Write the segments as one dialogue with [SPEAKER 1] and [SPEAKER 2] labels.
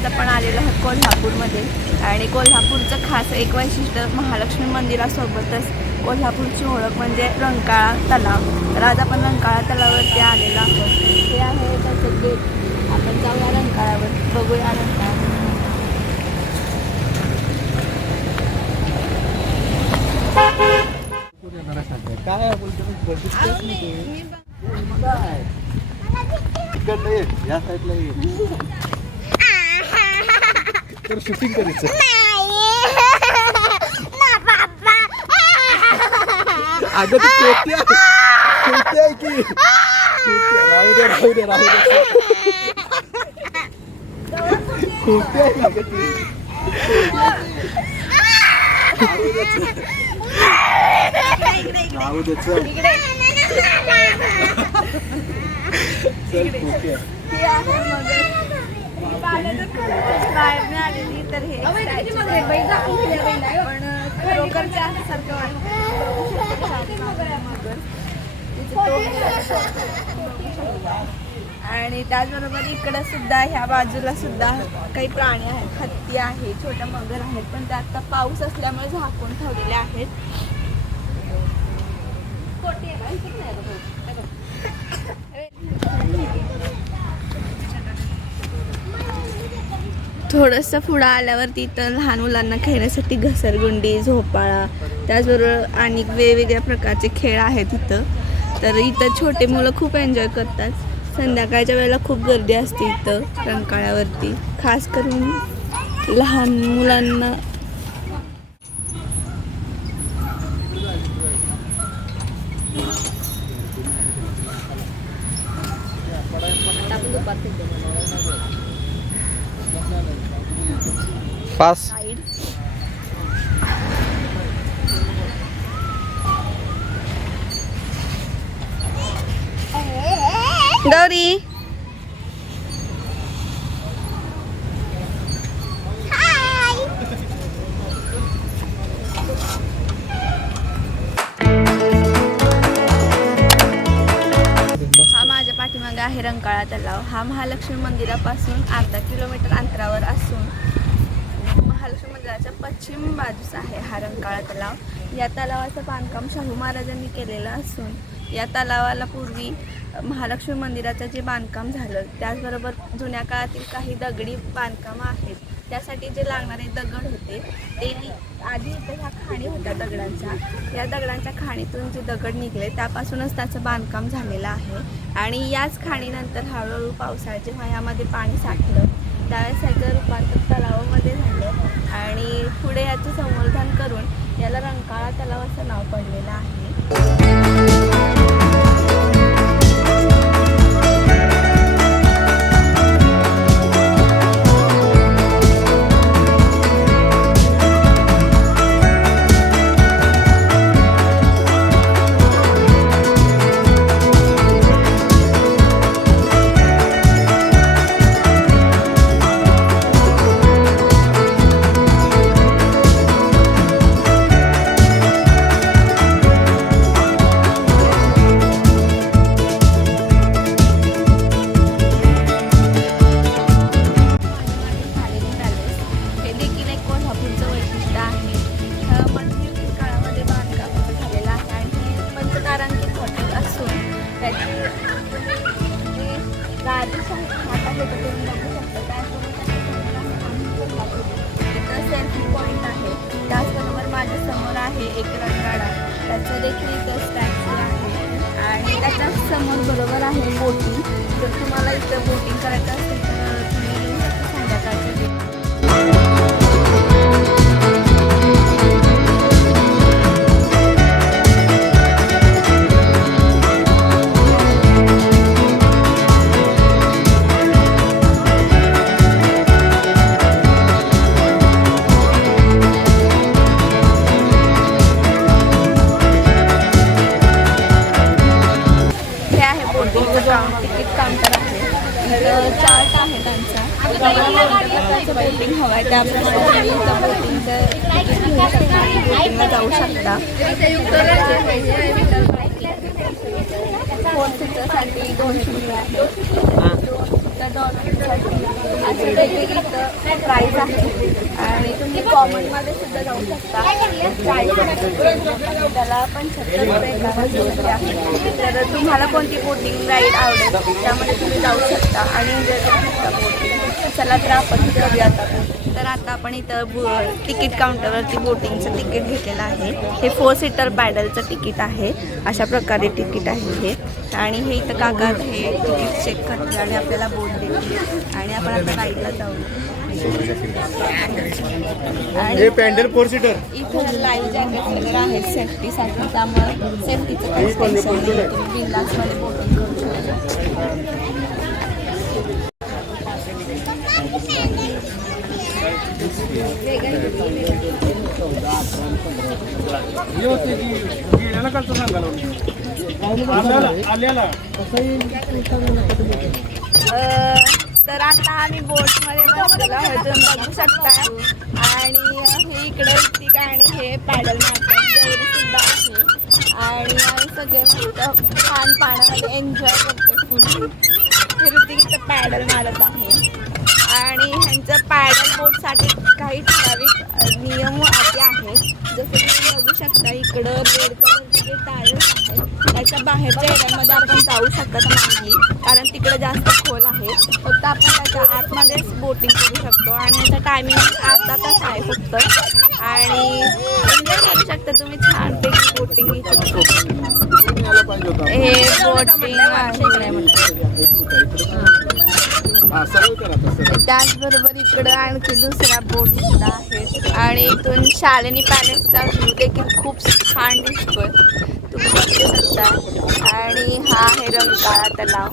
[SPEAKER 1] आज आपण आलेलो आहोत कोल्हापूरमध्ये. आणि कोल्हापूरचं खास एक वैशिष्ट्य महालक्ष्मी मंदिरासोबतच कोल्हापूरची ओळख म्हणजे रंकाळा तलाव. तर आज आपण रंकाळा तलावावरती आलेलो आहोत. हे आहे त्याचं गेट आपण जाऊया रंकाळावर. बघूया रंकाळा.
[SPEAKER 2] काय बोलतो या साईडला ये तर शूटिंग करायचं अगं ती कोटी आहे कोटी आहे की कोटी आहे. राहू दे राहू दे राहू दे कोटी आहे अगं ती राहू
[SPEAKER 1] बाहेर नाही आलेली तर हे पण खरोखरच्या सारखं आणि त्याचबरोबर इकडं सुद्धा ह्या बाजूला सुद्धा काही प्राणी आहेत हत्ती आहे छोट्या मगर आहेत पण ते आता पाऊस असल्यामुळे झाकून ठेवलेले आहेत. थोडंसं पुढं आल्यावर तिथं लहान मुलांना खेळण्यासाठी घसरगुंडी झोपाळा त्याचबरोबर आणि वेगवेगळ्या प्रकारचे खेळ आहेत इथं. तर इथं छोटे मुलं खूप एन्जॉय करतात. संध्याकाळच्या वेळेला खूप गर्दी असते इथं रंकाळ्यावरती. खास करून लहान मुलांना
[SPEAKER 2] पास.
[SPEAKER 1] गौरी. हा माझ्या पाठीमागे आहे रंकाळा तलाव. हा महालक्ष्मी मंदिरापासून अर्धा किलोमीटर अंतरावर असून महालक्ष्मी पश्चिम बाजूस आहे हा रंकाळा तलाव. या तलावाचं बांधकाम शाहू महाराजांनी केलेलं असून या तलावाला पूर्वी महालक्ष्मी मंदिराचं जे बांधकाम झालं त्याचबरोबर जुन्या काळातील काही दगडी बांधकामं आहेत त्यासाठी जे लागणारे दगड होते ते आधी इथे ह्या खाणी होत्या दगडांच्या. या दगडांच्या खाणीतून जे दगड निघले त्यापासूनच त्याचं बांधकाम झालेलं आहे. आणि याच खाणीनंतर हळूहळू पावसाळ्यात जेव्हा यामध्ये पाणी साठलं डाळ्यासारखं रूपांतर तलावामध्ये झालं आणि पुढे याचं संवर्धन करून याला रंकाळा तलाव असं नाव पडलेलं आहे. असून त्याची जे आहे. तो तुम्ही बघू शकता त्याचबरोबर त्याच्या सेल्फी पॉईंट आहे त्याचबरोबर माझ्यासमोर आहे एक रंगाडा त्याचं देखील इथं स्टॅच्यू आहे आणि त्याच्यासमोर बरोबर आहे बोटिंग. जर तुम्हाला इथं बोटिंग करायचं असेल त्याप्रमाणे तुम्ही इथं बोटिंगचं तिकीट घेऊ शकता आणि बोटिंगला जाऊ शकता फोर सीटरसाठी दोनशे रुपये आहे तर डॉल्फिनसाठी असे प्राईज आहे आणि तुम्ही कॉमनमध्ये सुद्धा जाऊ शकता प्राईज त्याला पंच्याहत्तर रुपये एका माणसासाठी तर तुम्हाला कोणती बोटिंग राईड आवडेल? त्यामध्ये तुम्ही जाऊ शकता आणि एन्जॉय करू शकता बोटिंग चला तर आपण करूया आता तर आता आपण इथं बो तिकीट काउंटरवरती बोटिंगचं तिकीट घेतलेलं आहे. हे फोर सीटर पॅडलचं तिकीट आहे. अशा प्रकारे तिकीट आहे हे. आणि हे इथं काका हे तिकीट चेक करतील आणि आपल्याला बोट देतील. आणि आपण आता राईडला जाऊ. आणि
[SPEAKER 2] पॅन्डल फोर सीटर
[SPEAKER 1] इथं लाईव्ह जॅकेट वगैरे आहेत सेफ्टीसाठी त्यामुळे सेफ्टीचं काही टेन्शन नाही तुम्ही तर आता आम्ही बोटमध्ये बसलेलो आहोत बघू शकताय. आणि हे इकडे ऋतिक आणि हे पॅडल मारतात सुद्धा आहे. आणि सगळे मस्त छान पाण्यामध्ये एन्जॉय करते फुल हे ऋतिक इथं पॅडल मारत आहे. आणि ह्यांचं पॅडल बोटसाठी काही ठराविक अ, नियम अटी आहेत जसं की तुम्ही बघू शकता इकडं रेड कलरचे आहेत. त्याच्या बाहेरच्या एरियामध्ये आपण जाऊ शकत नाही कारण तिकडे जास्त खोल आहे. फक्त आपण त्याच्या आतमध्येच बोटिंग करू शकतो आणि याचं टायमिंग अर्धा तास आहे फक्त. आणि एन्जॉय करू शकता तुम्ही छानपैकी बोटिंग हे. बोटिंग आहे. त्याचबरोबर इकडं आणखी दुसरा बोट सुद्धा आहे. आणि इथून शालिनी पॅलेसचा व्ह्यू देखील खूप छान दिसतोय. तुम्ही बघू शकता. आणि हा आहे रंकाळा तलाव.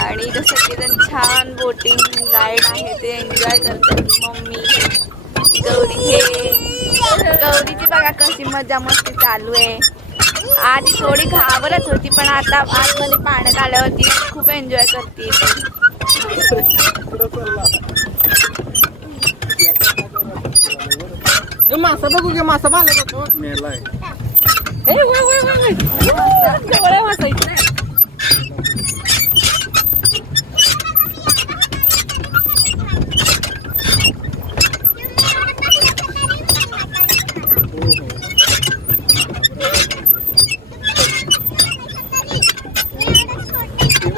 [SPEAKER 1] आणि इथं सगळेजण छान बोटिंग राईड आहे ते एन्जॉय करतात मम्मी गौरी. हे गौरीची बघा कशी मजा मस्ती चालू आहे. आधी थोडी घाबरत होती पण आता आतमध्ये पाण्यात आल्यावरती खूप एन्जॉय करते.
[SPEAKER 2] मासा बघू घे मासा तो? मेलाय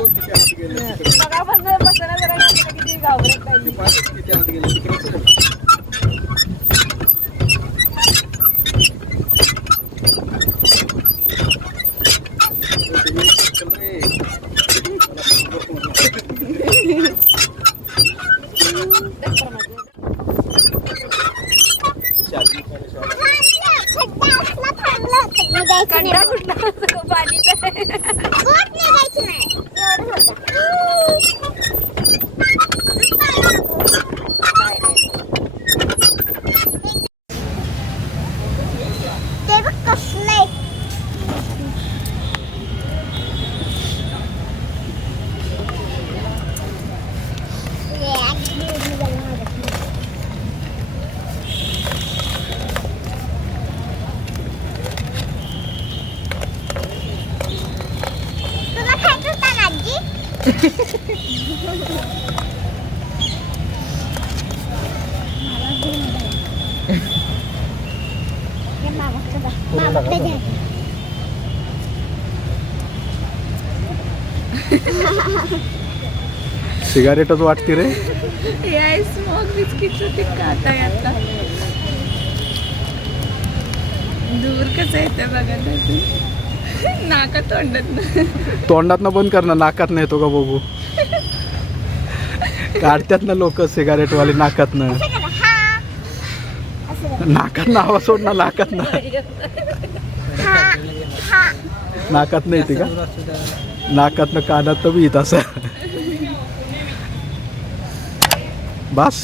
[SPEAKER 1] बघा बस बसायला जरा घाबरलं किती घाबरत राहिली. कंटा कुठला असतो पाणीचा
[SPEAKER 2] सिगारेटच वाटते रे?
[SPEAKER 1] स्मोक बिस्किटचं ते खाताय आता दूर कसं येतं बघा त्यातून नाका तोंडत. ना
[SPEAKER 2] तोंडात ना बंद करणं नाकात नाही येतो का बघू? काढतात ना लोक सिगारेटवाले नाकात न नाकात ना आवाज सोड ना नाकात ना नाकात नाही येते का? नाकात ना कानात तर बी येत असं. बस.